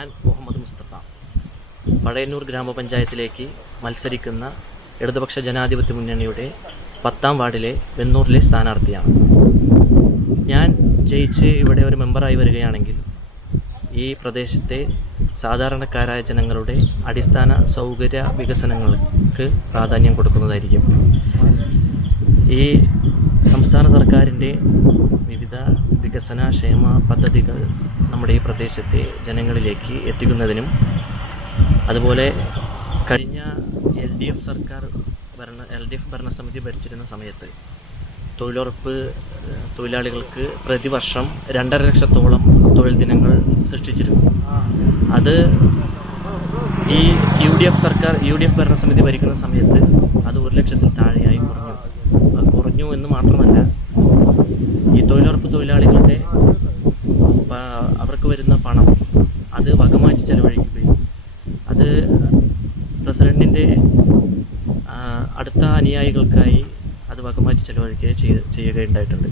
ഞാൻ മുഹമ്മദ് മുസ്തഫ. പഴയന്നൂർ ഗ്രാമപഞ്ചായത്തിലേക്ക് മത്സരിക്കുന്ന ഇടതുപക്ഷ ജനാധിപത്യ മുന്നണിയുടെ പത്താം വാർഡിലെ വെന്നൂരിലെ സ്ഥാനാർത്ഥിയാണ്. ഞാൻ ജയിച്ച് ഇവിടെ ഒരു മെമ്പറായി വരികയാണെങ്കിൽ ഈ പ്രദേശത്തെ സാധാരണക്കാരായ ജനങ്ങളുടെ അടിസ്ഥാന സൗകര്യ വികസനങ്ങൾക്ക് പ്രാധാന്യം കൊടുക്കുന്നതായിരിക്കും. ഈ സംസ്ഥാന സർക്കാരിന്റെ വിവിധ വികസന ക്ഷേമ പദ്ധതികൾ നമ്മുടെ ഈ പ്രദേശത്തെ ജനങ്ങളിലേക്ക് എത്തിക്കുന്നതിനും അതുപോലെ കഴിഞ്ഞ എൽ ഡി എഫ് സർക്കാർ ഭരണ എൽ ഡി എഫ് ഭരണസമിതി ഭരിച്ചിരുന്ന സമയത്ത് തൊഴിലുറപ്പ് തൊഴിലാളികൾക്ക് പ്രതിവർഷം രണ്ടര ലക്ഷത്തോളം തൊഴിൽ ദിനങ്ങൾ സൃഷ്ടിച്ചിരുന്നു. അത് ഈ യു ഡി എഫ് സർക്കാർ യു ഡി എഫ് ഭരണസമിതി ഭരിക്കുന്ന സമയത്ത് അത് ഒരു ലക്ഷത്തിൽ താഴെയായി കുറഞ്ഞു. കുറഞ്ഞു എന്ന് മാത്രമല്ല ഈ തൊഴിലുറപ്പ് തൊഴിലാളികളുടെ അവർക്ക് വരുന്ന പണം അത് വകമാറ്റി ചെലവഴിക്കുകയും അത് പ്രസിഡന്റിന്റെ അടുത്ത അനുയായികൾക്കായി അത് വകമാറ്റി ചെലവഴിക്കുകയും ചെയ്യ ചെയ്യുകയുണ്ടായിട്ടുണ്ട്.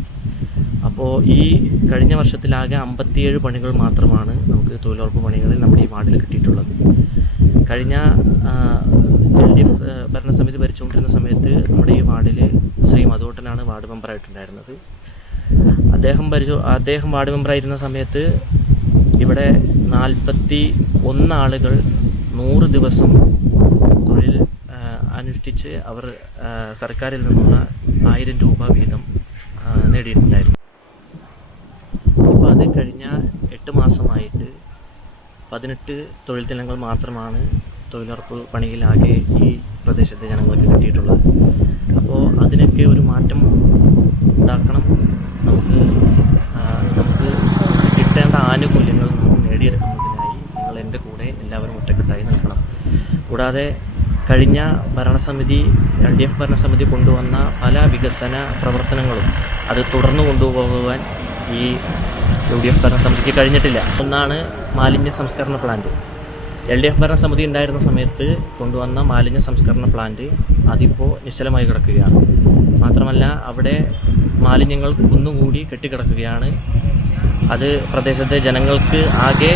അപ്പോൾ ഈ കഴിഞ്ഞ വർഷത്തിലാകെ അമ്പത്തിയേഴ് പണികൾ മാത്രമാണ് നമുക്ക് തൊഴിലുറപ്പ് പണികളിൽ നമ്മുടെ ഈ വാർഡിൽ കിട്ടിയിട്ടുള്ളത്. കഴിഞ്ഞ എൽ ഡി എഫ് ഭരണസമിതി ഭരിച്ചുകൊണ്ടിരുന്ന സമയത്ത് നമ്മുടെ ഈ വാർഡിൽ മധുവട്ടനാണ് വാർഡ് മെമ്പറായിട്ടുണ്ടായിരുന്നത് അദ്ദേഹം പരിശോ അദ്ദേഹം വാർഡ് മെമ്പറായിരുന്ന സമയത്ത് ഇവിടെ നാൽപ്പത്തി ഒന്നാളുകൾ നൂറ് ദിവസം തൊഴിൽ അനുഷ്ഠിച്ച് അവർ സർക്കാരിൽ നിന്നുള്ള ആയിരം രൂപ വീതം നേടിയിട്ടുണ്ടായിരുന്നു. അപ്പോൾ അത് കഴിഞ്ഞ എട്ട് മാസമായിട്ട് പതിനെട്ട് തൊഴിൽ ദിനങ്ങൾ മാത്രമാണ് തൊഴിലുറപ്പ് പണിയിലാകെ ഈ പ്രദേശത്തെ ജനങ്ങൾക്ക് കിട്ടിയിട്ടുള്ളത്. അപ്പോൾ അതിനൊക്കെ ഒരു മാറ്റം ഉണ്ടാക്കണം. നമുക്ക് നമുക്ക് കിട്ടേണ്ട ആനുകൂല്യങ്ങൾ നമുക്ക് നേടിയെടുക്കുന്നതിനായി നിങ്ങൾ എന്റെ കൂടെ എല്ലാവരും ഒറ്റക്കെട്ടായി നിൽക്കണം. കൂടാതെ കഴിഞ്ഞ ഭരണസമിതി എൽ ഡി എഫ് ഭരണസമിതി കൊണ്ടുവന്ന പല വികസന പ്രവർത്തനങ്ങളും അത് തുടർന്നു കൊണ്ടുപോകുവാൻ ഈ യു ഡി എഫ് ഭരണസമിതിക്ക് കഴിഞ്ഞിട്ടില്ല. ഒന്നാണ് മാലിന്യ സംസ്കരണ പ്ലാന്റ്. എൽ ഡി എഫ് ഭരണസമിതി ഉണ്ടായിരുന്ന സമയത്ത് കൊണ്ടുവന്ന മാലിന്യ സംസ്കരണ പ്ലാന്റ് അതിപ്പോൾ നിശ്ചലമായി കിടക്കുകയാണ്. മാത്രമല്ല അവിടെ മാലിന്യങ്ങൾ കുന്നുകൂടി കെട്ടിക്കിടക്കുകയാണ്. അത് പ്രദേശത്തെ ജനങ്ങൾക്ക് ആകെ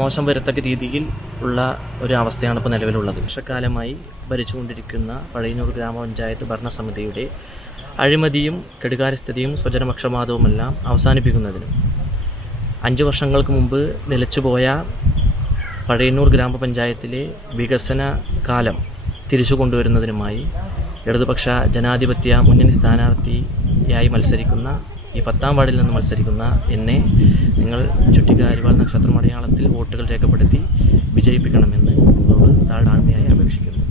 മോശം വരത്തക്ക രീതിയിൽ ഉള്ള ഒരു അവസ്ഥയാണ് ഇപ്പോൾ നിലവിലുള്ളത്. വർഷക്കാലമായി ഭരിച്ചുകൊണ്ടിരിക്കുന്ന പഴയന്നൂർ ഗ്രാമപഞ്ചായത്ത് ഭരണസമിതിയുടെ അഴിമതിയും കെടുകാര്യസ്ഥിതിയും സ്വജനപക്ഷപാതവുമെല്ലാം അവസാനിപ്പിക്കുന്നതിനും അഞ്ച് വർഷങ്ങൾക്ക് മുമ്പ് നിലച്ചുപോയ പഴയന്നൂർ ഗ്രാമപഞ്ചായത്തിലെ വികസന കാലം തിരിച്ചു കൊണ്ടുവരുന്നതിനുമായി ഇടതുപക്ഷ ജനാധിപത്യ മുന്നണി സ്ഥാനാർത്ഥിയായി മത്സരിക്കുന്ന ഈ പത്താം വാർഡിൽ നിന്ന് മത്സരിക്കുന്ന എന്നെ നിങ്ങൾ ചുറ്റിക അരിവാൾ നക്ഷത്രം അടയാളത്തിൽ വോട്ടുകൾ രേഖപ്പെടുത്തി വിജയിപ്പിക്കണമെന്ന് താഴ്മയായി അപേക്ഷിക്കുന്നു.